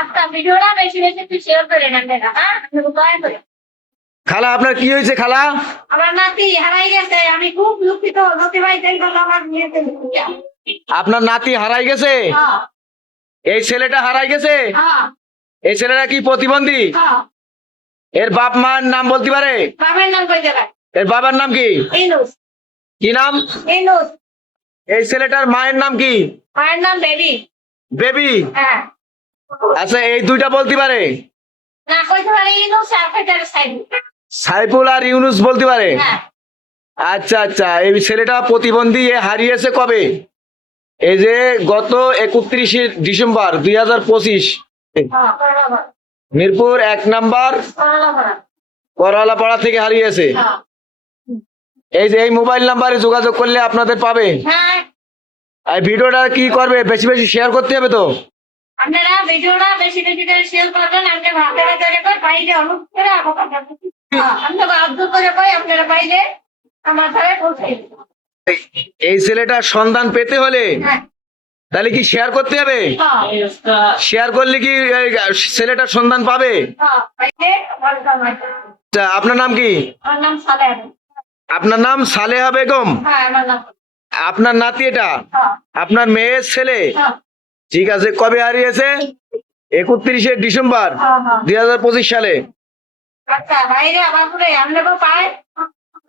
আচ্ছা, ভিডিওটা বেশি বেশি একটু শেয়ার করে নেন দাদা, হ্যাঁ, দয়া করে। খালা আপনার কি হয়েছে খালা? আমার নাতি হারাই গেছে, আমি খুব দুঃখিত। যদি ভাই দেখবেন আমার মেয়েকে। আপনার নাতি হারাই গেছে? হ্যাঁ, এই ছেলেটা হারাই গেছে? হ্যাঁ, এই ছেলেটা কি প্রতিবন্ধী? হ্যাঁ। এর বাপ মার নাম বলতে পারে? বাবার নাম কই দেবে? এর বাবার নাম কি? ইনুস। কি নাম? ইনুস। এই ছেলেটার মায়ের নাম কি? মায়ের নাম বেবি। বেবি। হ্যাঁ। আচ্ছা এই দুইটা বলতে পারে? না, কইতে পারে ইনুস আর কইতে পারে সাইবু। সাইফুল আর ইউনুস বলতে পারে? হ্যাঁ। আচ্ছা আচ্ছা, এই ছেলেটা প্রতিবন্ধী, এ হারিয়েছে কবে? এই যে গত 31শে ডিসেম্বর 2025 হ্যাঁ, করলাম। মিরপুর 1 নাম্বার করলাম। করলাপাড়া থেকে হারিয়েছে। হ্যাঁ। এই যে এই মোবাইল নাম্বারে যোগাযোগ করলে আপনাদের পাবে। হ্যাঁ। আর ভিডিওটা কি করবে, বেশি বেশি শেয়ার করতে হবে তো। আপনারা ভিডিওটা বেশি বেশি করে শেয়ার করবেন। আমাকে ভাতে ভাতে করে বাইরে অনুরোধ করে আপনারা বাধ্য করে কই আপনারা বাইরে আমার ঘরে পৌঁছে দিন। এই ছেলেটার সন্ধান পেতে হলে হ্যাঁ। তাহলে কি শেয়ার করতে হবে? হ্যাঁ। শেয়ার করলে কি এই ছেলেটার সন্ধান পাবে? হ্যাঁ, বাইরে ওয়েলকাম আছে। আচ্ছা, আপনার নাম কি? আমার নাম সালেহ। আপনার নাম সালেহা বেগম। হ্যাঁ, আমার নাম। আপনার নাতি এটা? হ্যাঁ। আপনার মেয়ের ছেলে? হ্যাঁ। ঠিক আছে, কবে হারিয়েছে? 31শে ডিসেম্বর হ্যাঁ, হ্যাঁ। 2025 সালে। আচ্ছা, বাইরে আবার করে আপনাকে পায়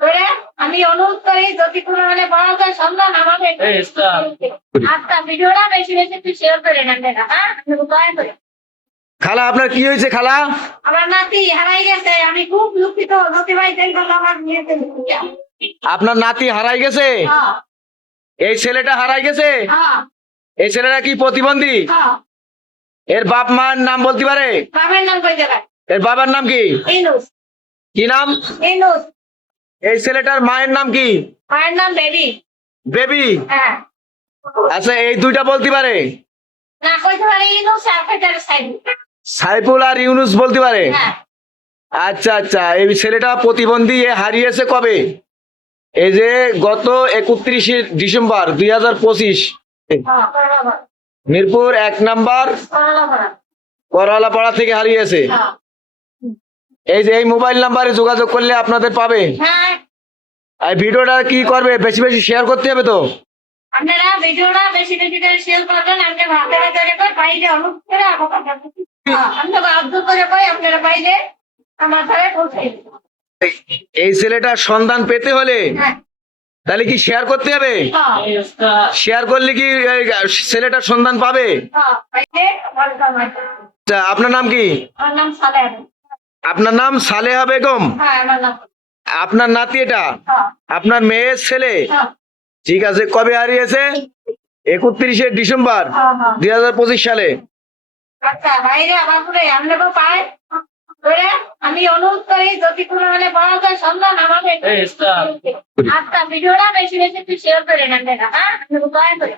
করে আমি অনুরোধ করি যদি কোনো মানে পাওয়া যায় সন্ধান আমাকে। আচ্ছা, ভিডিওটা বেশি বেশি একটু শেয়ার করে নেন দাদা, হ্যাঁ, দয়া করে। খালা আপনার কি হয়েছে খালা? আমার নাতি হারাই গেছে, আমি খুব দুঃখিত। যদি ভাই দেখবেন আমার মেয়েকে। আপনার নাতি হারাই গেছে? হ্যাঁ, এই ছেলেটা হারাই গেছে? হ্যাঁ, এই ছেলেটা কি প্রতিবন্ধী? হ্যাঁ। এর বাপ মার নাম বলতে পারে? বাবার নাম কই দেবে? এর বাবার নাম কি? ইনুস। কি নাম? ইনুস। এই ছেলেটার মায়ের নাম কি? মায়ের নাম বেবি। বেবি। হ্যাঁ। আচ্ছা এই দুইটা বলতে পারে? না, কইতে পারে ইনুস আর কইতে পারে সাইবু। সাইফুল আর ইউনুস বলতে পারে? হ্যাঁ। আচ্ছা আচ্ছা, এই ছেলেটা প্রতিবন্ধী, এ হারিয়েছে কবে? এই যে গত 31শে ডিসেম্বর 2025 হ্যাঁ, করলাম। মিরপুর 1 নাম্বার করলাম। করলাপাড়া থেকে হারিয়েছে। হ্যাঁ। এই যে এই মোবাইল নাম্বারে যোগাযোগ করলে আপনাদের পাবে। হ্যাঁ। আর ভিডিওটা কি করবে, বেশি বেশি শেয়ার করতে হবে তো। আপনারা ভিডিওটা বেশি বেশি করে শেয়ার করবেন। আমাকে ভাতে ভাতে করে বাইরে অনুরোধ করে আপনারা বাধ্য করে কই আপনারা বাইরে আমার ঘরে পৌঁছে দিন। এই ছেলেটার সন্ধান পেতে হলে হ্যাঁ। তাহলে কি শেয়ার করতে হবে? হ্যাঁ। শেয়ার করলে কি এই ছেলেটার সন্ধান পাবে? হ্যাঁ, বাইরে ওয়েলকাম আছে। আচ্ছা, আপনার নাম কি? আমার নাম সালেহ। আপনার নাম সালেহা বেগম। হ্যাঁ, আমার নাম। আপনার নাতি এটা? হ্যাঁ। আপনার মেয়ের ছেলে? হ্যাঁ। ঠিক আছে, কবে হারিয়েছে? 31শে ডিসেম্বর হ্যাঁ, হ্যাঁ। 2025 সালে। আচ্ছা, বাইরে আবার করে আপনাকে পায় করে আমি অনুরোধ করি যদি কোনো মানে পাওয়া যায় সন্ধান আমাকে। আচ্ছা, ভিডিওটা বেশি বেশি একটু শেয়ার করে নেন দাদা, হ্যাঁ, দয়া করে।